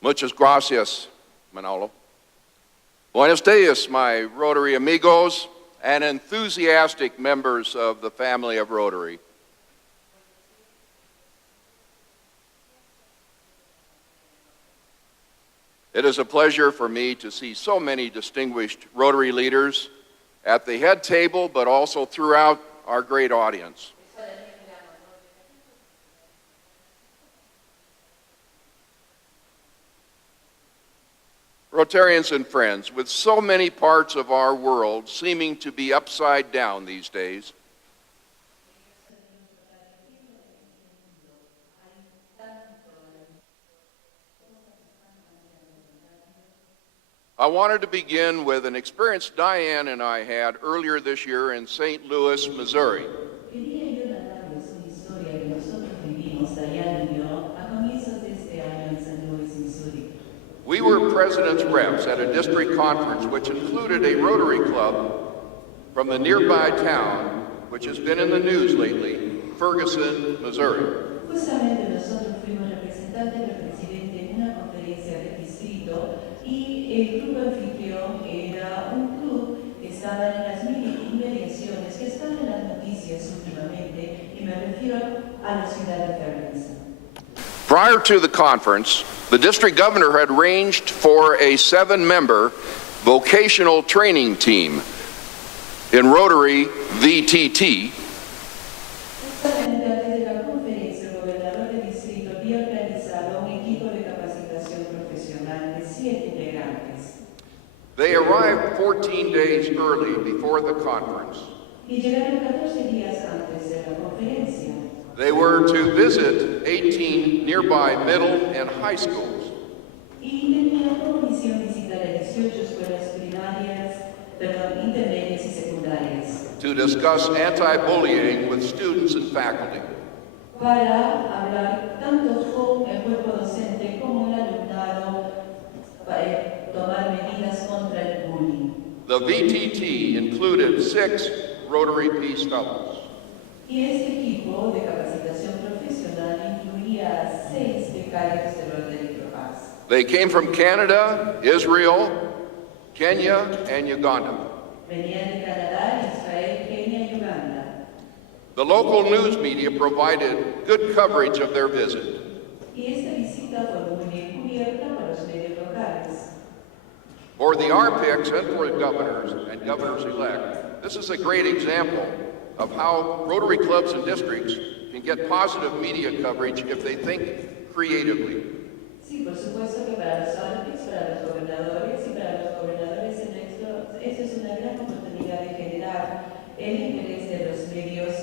Muchas gracias, Manolo. Buenos dias, my Rotary amigos and enthusiastic members of the family of Rotary. It is a pleasure for me to see so many distinguished Rotary leaders at the head table, but also throughout our great audience. Rotarians and friends, with so many parts of our world seeming to be upside down these days, I wanted to begin with an experience Diane and I had earlier this year in St. Louis, Missouri. We were president's reps at a district conference which included a Rotary Club from the nearby town, which has been in the news lately, Ferguson, Missouri. Justamente nosotros fuimos representantes del presidente en una conferencia de distrito y el club anfitrión era un club que estaba en las inmediaciones, que están en las noticias últimamente, y me refiero a la ciudad de Ferguson. Prior to the conference, the district governor had arranged for a 7-member vocational training team in Rotary VTT. They arrived 14 days early before the conference. They were to visit 18 nearby middle and high schools. To discuss anti-bullying with students and faculty. Para hablar tanto con el cuerpo docente como el alumnado para tomar medidas contra el bullying. The VTT included 6 Rotary Peace Fellows. Y este equipo de capacitación profesional incluía a 6 becarios de Rotary Paz. They came from Canada, Israel, Kenya, and Uganda. Venían de Canadá, Israel, Kenia y Uganda. The local news media provided good coverage of their visit. Y esta visita fue muy bien cubierta por los medios locales. For the RPICs and for the governors and governors-elect, this is a great example of how Rotary clubs and districts can get positive media coverage if they think creatively. Sí, por supuesto que para los RPICs, para los gobernadores y para los gobernadores electos, esta es una gran oportunidad de generar el interés de los medios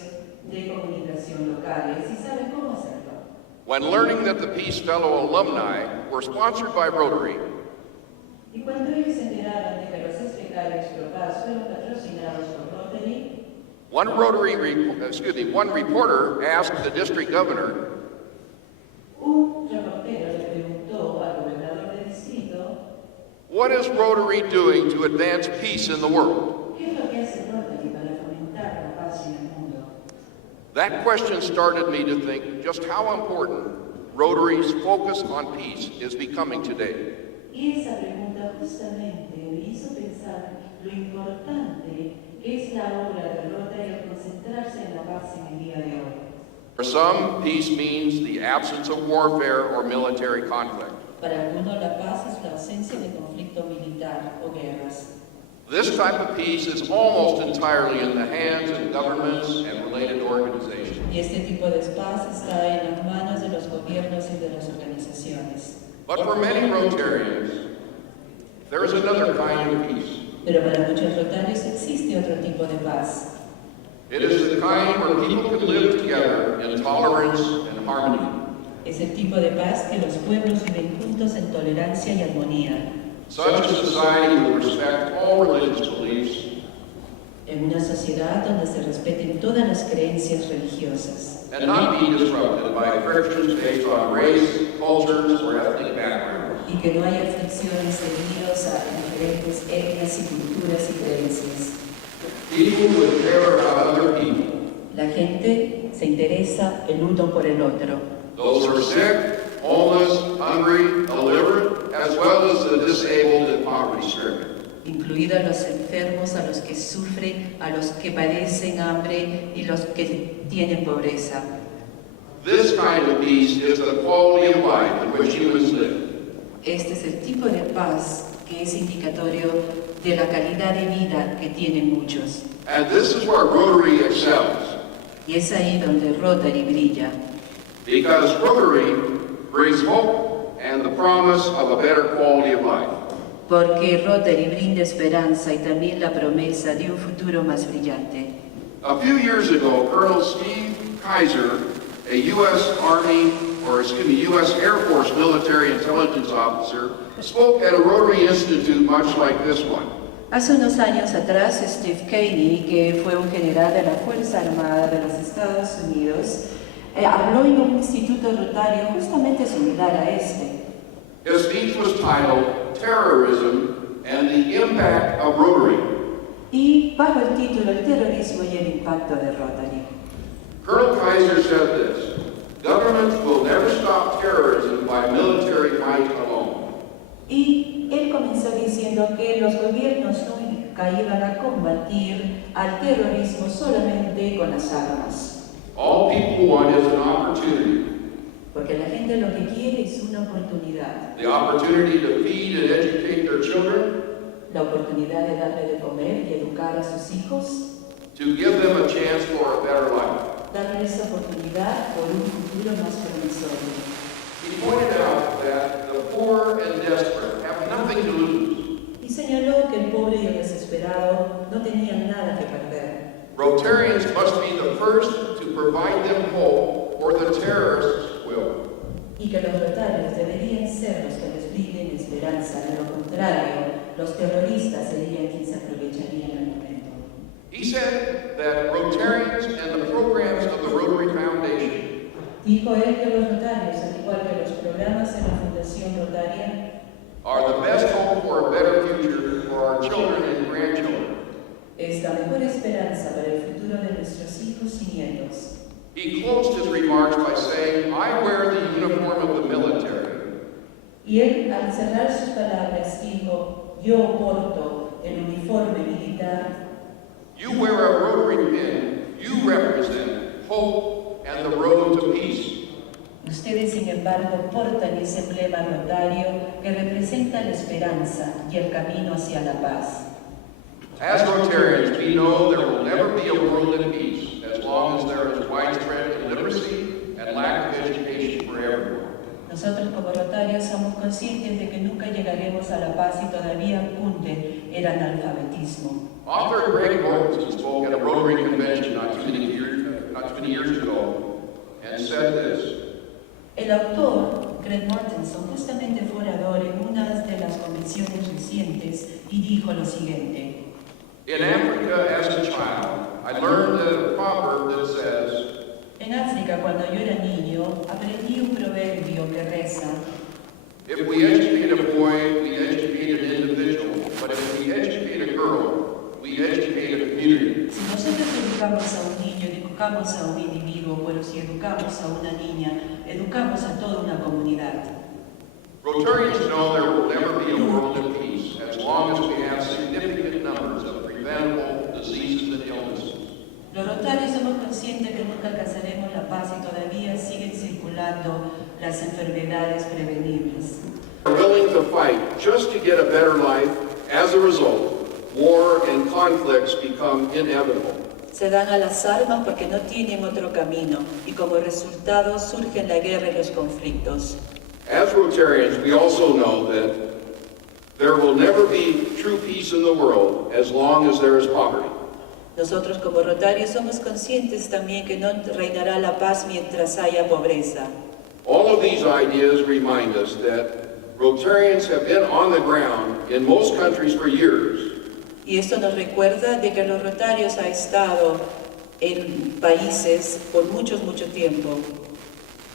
de comunicación locales y saben cómo hacerlo. When learning that the Peace Fellow alumni were sponsored by Rotary, y cuando ellos se enteraron de que los becarios Paz fueron patrocinados por Rotary, one reporter asked the district governor, un reportero le preguntó al gobernador del distrito, "What is Rotary doing to advance peace in the world?" ¿qué es lo que hace Rotary para fomentar la paz en el mundo? That question started me to think just how important Rotary's focus on peace is becoming today. Y esa pregunta justamente me hizo pensar lo importante que es la obra de Rotary al concentrarse en la paz en el día de hoy. For some, peace means the absence of warfare or military conflict. Para algunos la paz es la ausencia de conflicto militar o guerras. This type of peace is almost entirely in the hands of governments and related organizations. Y este tipo de paz está en las manos de los gobiernos y de las organizaciones. But for many Rotarians, there is another kind of peace. Pero para muchos rotarios existe otro tipo de paz. It is the kind where people can live together in tolerance and harmony. Es el tipo de paz que los pueblos viven juntos en tolerancia y armonía. Such a society would respect all religious beliefs. En una sociedad donde se respeten todas las creencias religiosas. And not be disrupted by frictions based on race, cultures, or ethnic backgrounds. Y que no haya fricciones debidas a diferentes etnias y culturas y creencias. People would care about other people. La gente se interesa el uno por el otro. Those who are sick, homeless, hungry, illiterate, disabled and poverty-stricken. incluidos los enfermos, a los que sufren, a los que padecen hambre y los que tienen pobreza. This kind of peace is the quality of life in which humans live. Este es el tipo de paz que es indicatorio de la calidad de vida que tienen muchos. And this is where Rotary excels, Y es ahí donde Rotary brilla, because Rotary brings hope and the promise of a better quality of life. porque Rotary brinda esperanza y también la promesa de un futuro más brillante. A few years ago, Colonel Steve Kaiser, a U.S. Air Force military intelligence officer, spoke at a Rotary Institute much like this one. Hace unos años atrás, Steve Kenney, que fue un general de la Fuerza Armada de los Estados Unidos, habló en un instituto rotario justamente similar a este. His speech was titled Terrorism and the Impact of Rotary. Y bajo el título El terrorismo y el impacto de Rotary. Colonel Kaiser said this: governments will never stop terrorism by military might alone. Y él comenzó diciendo que los gobiernos nunca iban a combatir al terrorismo solamente con las armas. All people want is an opportunity. Porque la gente lo que quiere es una oportunidad. The opportunity to feed and educate their children, La oportunidad de darle de comer y educar a sus hijos. to give them a chance for a better life. Darle esa oportunidad por un futuro más promisorio. He pointed out that the poor and desperate have nothing to lose. Y señaló que el pobre y el desesperado no tenían nada que perder. Rotarians must be the first to provide them hope, or the terrorists will. Y que los rotarios deberían ser los que les brinden esperanza. De lo contrario, los terroristas serían quienes se aprovecharían el momento. He said that Rotarians and the programs of the Rotary Foundation Dijo él que los rotarios, al igual que los programas en la Fundación Rotaria, are the best hope for a better future for our children and grandchildren. es la mejor esperanza para el futuro de nuestros hijos y nietos. He closed his remarks by saying, I wear the uniform of the military. Y él, al cerrar sus palabras, dijo, yo porto el uniforme militar. You wear a Rotary pin. You represent hope and the road to peace. Ustedes, sin embargo, portan ese emblema rotario que representa la esperanza y el camino hacia la paz. As Rotarians, we know there will never be a world in peace as long as there is widespread illiteracy and lack of education for everyone. Nosotros como rotarios somos conscientes de que nunca llegaremos a la paz y todavía cunde el analfabetismo. Author Greg Mortensen spoke at a Rotary convention not too many years ago and said this: El autor, Greg Mortensen, justamente fue orador en una de las convenciones recientes y dijo lo siguiente. In Africa, as a child, I learned a proverb that says, En África, cuando yo era niño, aprendí un proverbio que reza: if we educate a boy, we educate an individual, but if we educate a girl, we educate a community. Si nosotros educamos a un niño, educamos a un individuo, pero si educamos a una niña, educamos a toda una comunidad. Rotarians know there will never be a world of peace as long as we have significant numbers of preventable diseases and illnesses. Los rotarios somos conscientes que nunca alcanzaremos la paz y todavía siguen circulando las enfermedades prevenibles. We're willing to fight just to get a better life. As a result, war and conflicts become inevitable. Se dan a las armas porque no tienen otro camino y como resultado surgen la guerra y los conflictos. As Rotarians, we also know that there will never be true peace in the world as long as there is poverty. Nosotros como rotarios somos conscientes también que no reinará la paz mientras haya pobreza. All of these ideas remind us that Rotarians have been on the ground in most countries for years. Y esto nos recuerda de que los rotarios han estado en países por mucho tiempo,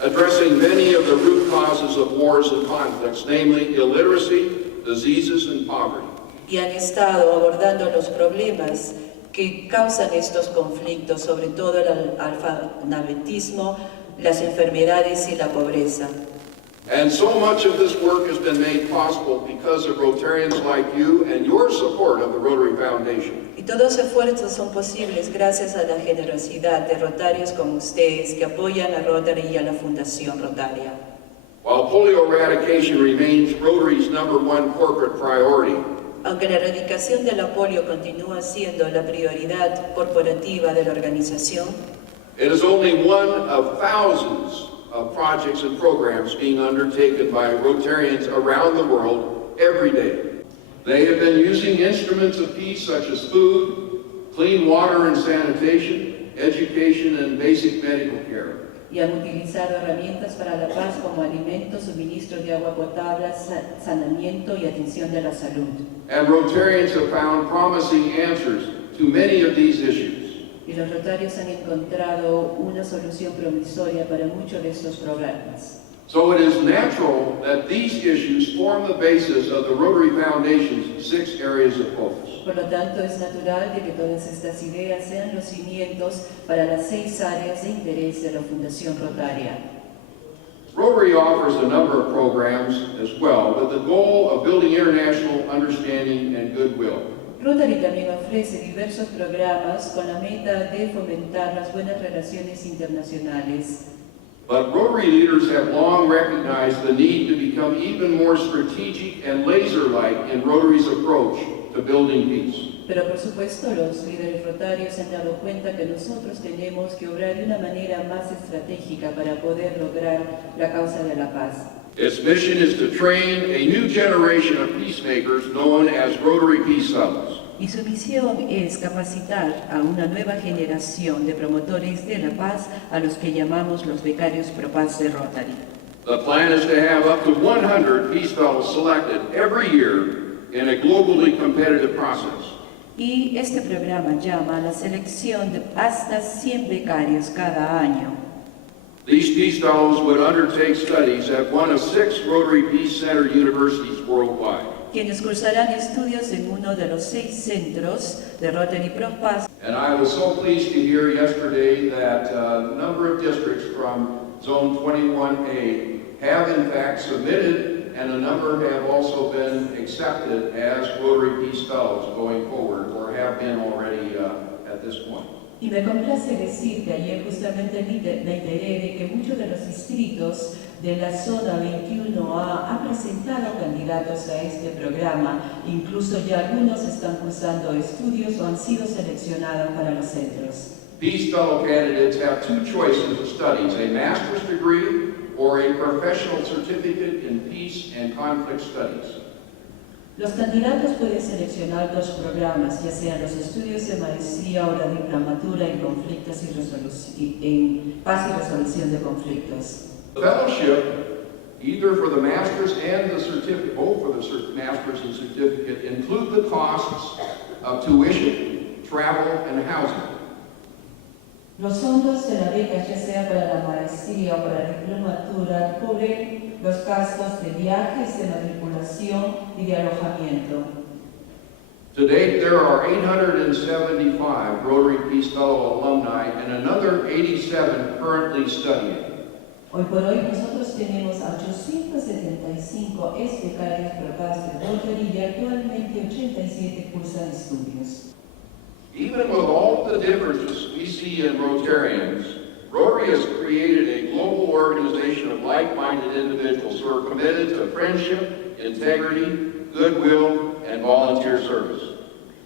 addressing many of the root causes of wars and conflicts, namely illiteracy, diseases, and poverty. y han estado abordando los problemas que causan estos conflictos, sobre todo el analfabetismo, las enfermedades y la pobreza. And so much of this work has been made possible because of Rotarians like you and your support of the Rotary Foundation. Y todos los esfuerzos son posibles gracias a la generosidad de rotarios como ustedes que apoyan a Rotary y a la Fundación Rotaria. While polio eradication remains Rotary's #1 corporate priority, Aunque la erradicación de la polio continúa siendo la prioridad corporativa de la organización, it is only one of thousands of projects and programs being undertaken by Rotarians around the world every day. They have been using instruments of peace such as food, clean water and sanitation, education and basic medical care. y han utilizado herramientas para la paz como alimentos, suministro de agua potable, saneamiento y atención de la salud. And Rotarians have found promising answers to many of these issues. Y los rotarios han encontrado una solución promisoria para muchos de estos problemas. So it is natural that these issues form the basis of the Rotary Foundation's 6 areas of focus. Por lo tanto, es natural de que todas estas ideas sean los cimientos para las 6 áreas de interés de la Fundación Rotaria. Rotary offers a number of programs as well with the goal of building international understanding and goodwill. Rotary también ofrece diversos programas con la meta de fomentar las buenas relaciones internacionales. But Rotary leaders have long recognized the need to become even more strategic and laser-like in Rotary's approach to building peace. Pero por supuesto los líderes rotarios se han dado cuenta que nosotros tenemos que obrar de una manera más estratégica para poder lograr la causa de la paz. Its mission is to train a new generation of peacemakers known as Rotary Peace Fellows. Y su misión es capacitar a una nueva generación de promotores de la paz a los que llamamos los becarios pro paz de Rotary. The plan is to have up to 100 Peace Fellows selected every year in a globally competitive process. Y este programa llama a la selección de hasta 100 becarios cada año. These Peace Fellows would undertake studies at one of 6 Rotary Peace Center universities worldwide. Quienes cursarán estudios en uno de los 6 centros de Rotary Pro Paz. And I was so pleased to hear yesterday that a number of districts from Zone 21A have in fact submitted, and a number have also been accepted as Rotary Peace Fellows going forward, or have been already at this point. Y me complace decir que ayer justamente me enteré de que muchos de los distritos de la zona 21A han presentado candidatos a este programa, incluso ya algunos están cursando estudios o han sido seleccionados para los centros. Peace Fellow candidates have 2 choices of studies, a master's degree or a professional certificate in peace and conflict studies. Los candidatos pueden seleccionar 2 programas, ya sean los estudios de maestría o la diplomatura en conflictos en paz y resolución de conflictos. The fellowship, either for the master's and the certificate, both for the master's and certificate, include the costs of tuition, travel, and housing. Los fondos de la beca, ya sea para la maestría o para la diplomatura, cubren los gastos de viajes, de matriculación y de alojamiento. To date, there are 875 Rotary Peace Fellow alumni and another 87 currently studying. Hoy por hoy nosotros tenemos a 875 becarios pro paz de Rotary y actualmente 87 cursan estudios. Even with all the differences we see in Rotarians, Rotary has created a global organization of like-minded individuals who are committed to friendship, integrity, goodwill, and volunteer service.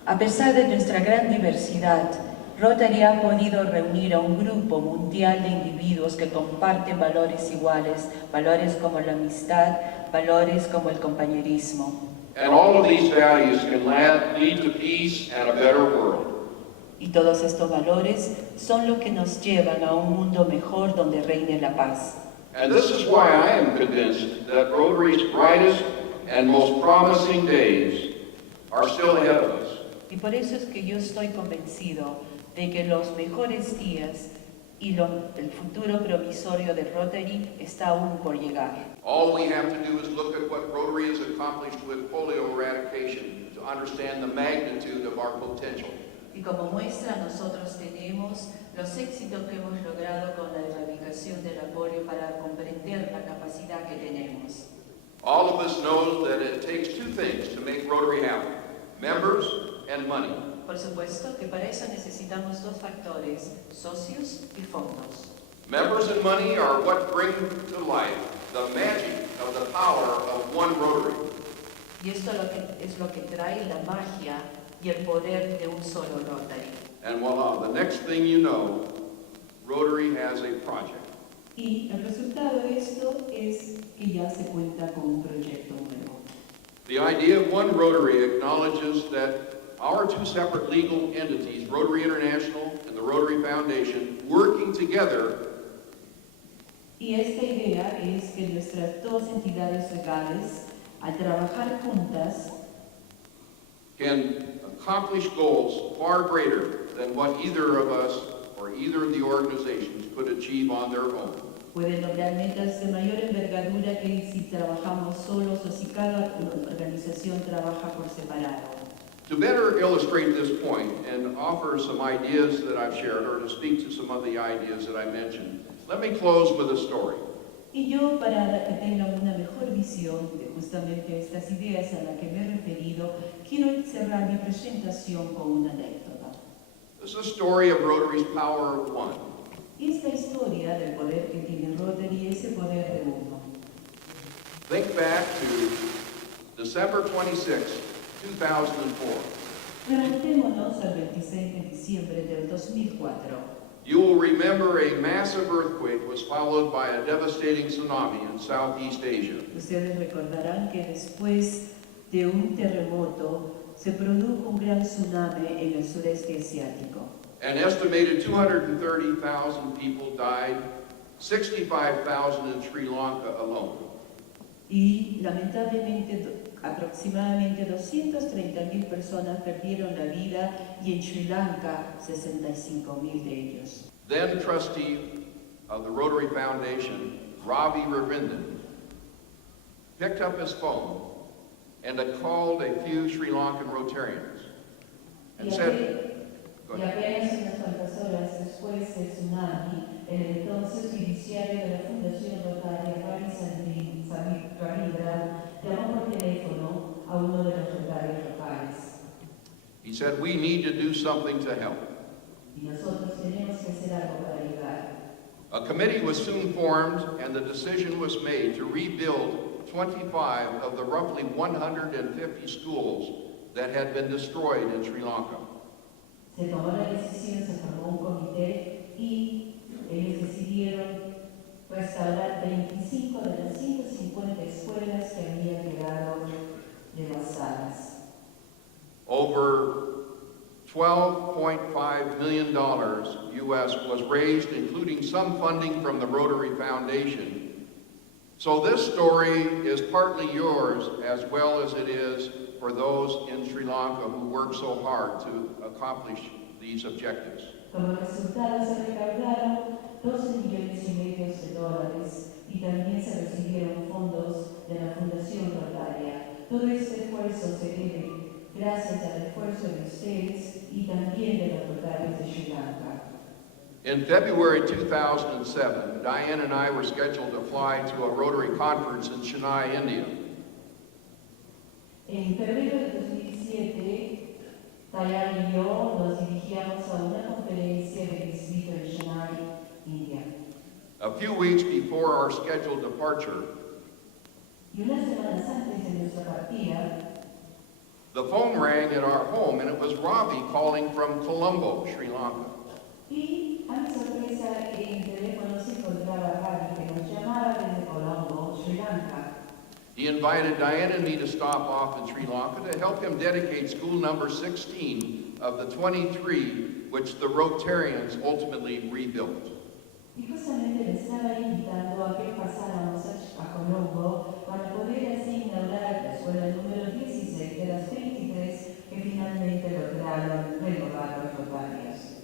A pesar de nuestra gran diversidad, Rotary ha podido reunir a un grupo mundial de individuos que comparten valores iguales, valores como la amistad, valores como el compañerismo. And all of these values can lead to peace and a better world. Y todos estos valores son lo que nos llevan a un mundo mejor donde reine la paz. And this is why I am convinced that Rotary's brightest and most promising days are still ahead of us. Y por eso es que yo estoy convencido de que los mejores días y el futuro promisorio de Rotary está aún por llegar. All we have to do is look at what Rotary has accomplished with polio eradication to understand the magnitude of our potential. Y como muestra nosotros tenemos los éxitos que hemos logrado con la erradicación del apoyo para comprender la capacidad que tenemos. All of us know that it takes two things to make Rotary happen: members and money. Por supuesto que para eso necesitamos dos factores, socios y fondos. Members and money are what bring to life the magic of the power of one Rotary. Y esto es lo que trae la magia y el poder de un solo Rotary. And voila, the next thing you know, Rotary has a project. Y el resultado de esto es que ya se cuenta con un proyecto nuevo. The idea of one Rotary acknowledges that our two separate legal entities, Rotary International and the Rotary Foundation, working together, Y esta idea es que nuestras dos entidades legales, al trabajar juntas, can accomplish goals far greater than what either of us or either of the organizations could achieve on their own. pueden lograr metas de mayor envergadura que si trabajamos solos o si cada organización trabaja por separado. To better illustrate this point and offer some ideas that I've shared, or to speak to some of the ideas that I mentioned, let me close with a story. Y yo, para que tengan una mejor visión de justamente estas ideas a las que me he referido, quiero cerrar mi presentación con una anécdota. This is a story of Rotary's power of one. Y esta historia del poder que tiene Rotary es el poder de uno. Think back to December 26, 2004. Remontémonos al 26 de diciembre del 2004. You will remember a massive earthquake was followed by a devastating tsunami in Southeast Asia. Ustedes recordarán que después de un terremoto se produjo un gran tsunami en el sureste asiático. An estimated 230,000 people died, 65,000 in Sri Lanka alone. Y lamentablemente aproximadamente 230.000 personas perdieron la vida y en Sri Lanka 65.000 de ellos. Then trustee of the Rotary Foundation, Ravi Ravindan, picked up his phone and had called a few Sri Lankan Rotarians and said, Y apenas unas cuantas horas después del tsunami, el entonces fiduciario de la Fundación Rotaria, Ravi llamó por teléfono a uno de los rotarios locales. he said, we need to do something to help. Y nosotros tenemos que hacer algo para ayudar. A committee was soon formed and the decision was made to rebuild 25 of the roughly 150 schools that had been destroyed in Sri Lanka. Se tomó la decisión, se formó un comité y ellos decidieron restaurar 25 de las 150 escuelas que habían quedado devastadas. Over $12.5 million US was raised, including some funding from the Rotary Foundation. So this story is partly yours as well as it is for those in Sri Lanka who work so hard to accomplish these objectives. Como resultado se recaudaron 12,5 millones de dólares y también se recibieron fondos de la Fundación Rotaria. Todo este esfuerzo se debe gracias al esfuerzo de ustedes y también de los rotarios de Sri Lanka. In February 2007, Diane and I were scheduled to fly to a Rotary conference in Chennai, India. En febrero de 2007, Diane y yo nos dirigíamos a una conferencia del distrito de Chennai, India. A few weeks before our scheduled departure, Y unas semanas antes de nuestra partida, the phone rang at our home and it was Ravi calling from Colombo, Sri Lanka. y a mi sorpresa el teléfono se encontraba Ravi que nos llamaba desde Colombo, Sri Lanka. He invited Diane and me to stop off in Sri Lanka to help him dedicate school number 16 of the 23 which the Rotarians ultimately rebuilt. Y justamente le estaba invitando a que pasáramos a Colombo para poder así inaugurar la escuela número 16 de las 23 que finalmente lograron renovar los rotarios.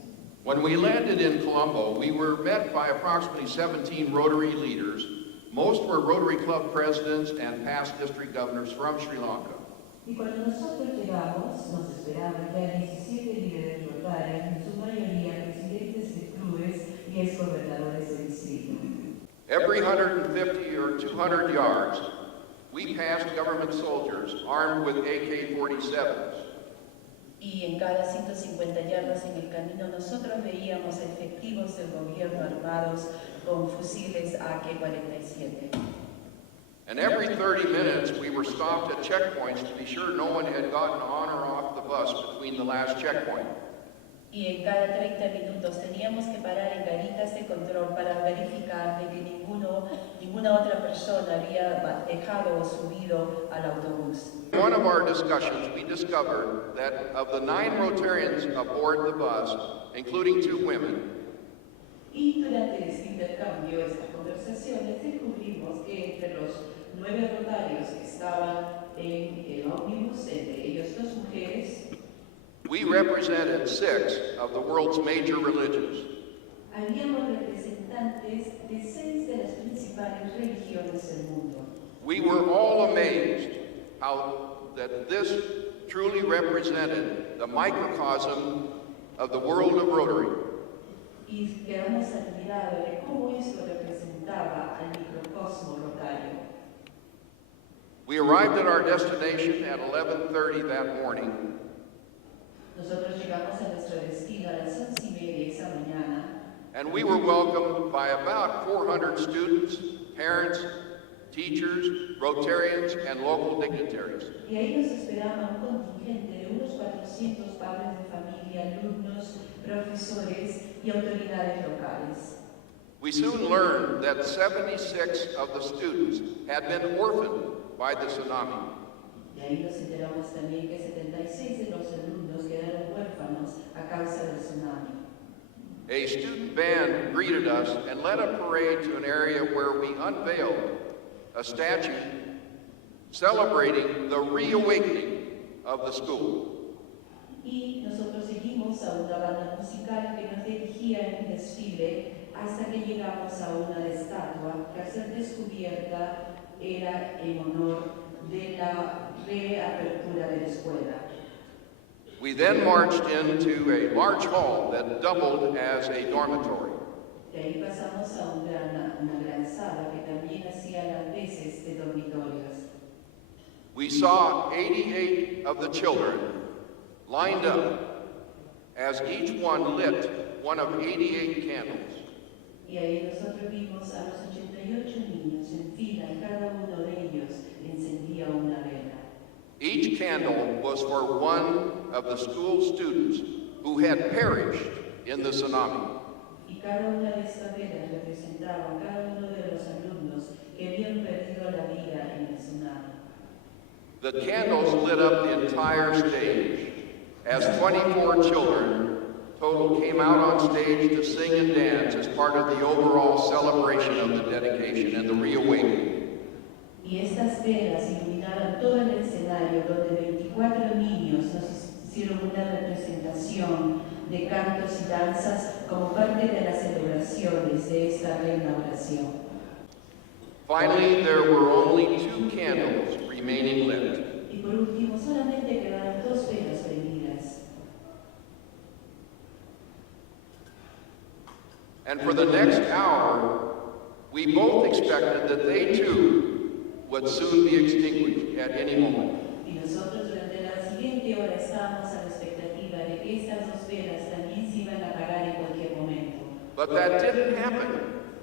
When we landed in Colombo, we were met by approximately 17 Rotary leaders. Most were Rotary Club presidents and past district governors from Sri Lanka. Y cuando nosotros llegamos, nos esperaban ya 17 líderes rotarios, en su mayoría presidentes de clubes clubes y exgobernadores de distrito. Every 150 or 200 yards, we passed government soldiers armed with AK-47s. Y en cada 150 yardas en el camino nosotros veíamos efectivos del gobierno armados con fusiles AK-47. And every 30 minutes, we were stopped at checkpoints to be sure no one had gotten on or off the bus between the last checkpoint. Y en cada 30 minutos teníamos que parar en garitas de control para verificar de que ninguna otra persona había dejado o subido al autobús. In one of our discussions, we discovered that of the 9 Rotarians aboard the bus, including 2 women, Y durante este intercambio, estas conversaciones, descubrimos que entre los 9 rotarios que estaban en el ómnibus, entre ellos 2 mujeres, we represented 6 of the world's major religions. habíamos representantes de 6 de las principales religiones del mundo. We were all amazed how that this truly represented the microcosm of the world of Rotary. Y quedamos admirados de cómo esto representaba al microcosmo rotario. We arrived at our destination at 11:30 that morning, Nosotros llegamos a nuestro destino a las 11:30 esa mañana and we were welcomed by about 400 students, parents, teachers, Rotarians, and local dignitaries. y ahí nos esperaba un contingente de unos 400 padres de familia, alumnos, profesores y autoridades locales. We soon learned that 76 of the students had been orphaned by the tsunami. Y ahí nos enteramos también que 76 de los alumnos quedaron huérfanos a causa del tsunami. A student band greeted us and led a parade to an area where we unveiled a statue celebrating the reawakening of the school. Y nosotros seguimos a una banda musical que nos dirigía en un desfile hasta que llegamos a una estatua que al ser descubierta era en honor de la reapertura de la escuela. We then marched into a large hall that doubled as a dormitory. De ahí pasamos a una gran sala que también hacía las veces de dormitorios. We saw 88 of the children lined up as each one lit one of 88 candles. Y ahí nosotros vimos a los 88 niños en fila y cada uno de ellos encendía una vela. Each candle was for one of the school students who had perished in the tsunami. Y cada una de estas velas representaba a cada uno de los alumnos que habían perdido la vida en el tsunami. The candles lit up the entire stage as 24 children total came out on stage to sing and dance as part of the overall celebration of the dedication and the reawakening. Y estas velas iluminaron todo el escenario donde 24 niños nos hicieron una representación de cantos y danzas como parte de las celebraciones de esta reinauguración. Finally, there were only 2 candles remaining lit. Y por último, solamente quedaron 2 velas prendidas. And for the next hour, we both expected that they too would soon be extinguished at any moment. Y nosotros durante la siguiente hora estábamos a la expectativa de que estas 2 velas también se iban a apagar en cualquier momento. But that didn't happen,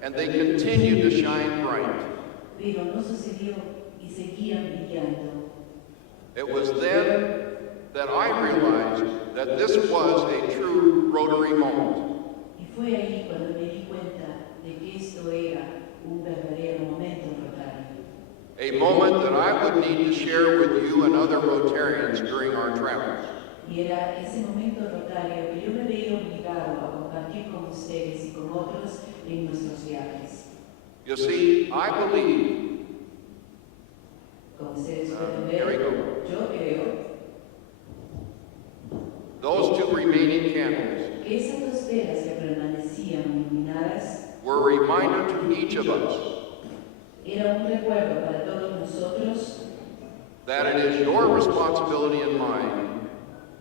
and they continued to shine bright. Pero no sucedió y seguían brillando. It was then that I realized that this was a true Rotary moment. Y fue ahí cuando me di cuenta de que esto era un verdadero momento rotario. A moment that I would need to share with you and other Rotarians during our travels. Y era ese momento rotario que yo me veía obligado a compartir con ustedes y con otros en nuestros viajes. You see, I believe, Como ustedes pueden here we ver, go. yo creo Those 2 remaining candles que esas 2 velas que permanecían iluminadas were a reminder to each of us era un recuerdo para todos nosotros that it is your responsibility and mine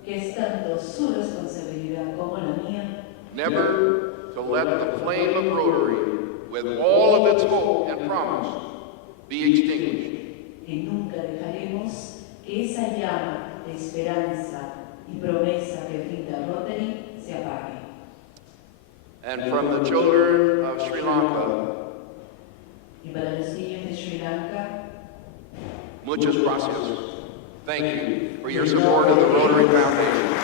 que es tanto su responsabilidad como la mía never to let the flame of Rotary, with all of its hope and promise, be extinguished. Que nunca dejaremos que esa llama de esperanza y promesa que brinda Rotary se apague. And from the children of Sri Lanka, Y para los niños de Sri Lanka, muchas gracias. Thank you for your support of the Rotary Foundation.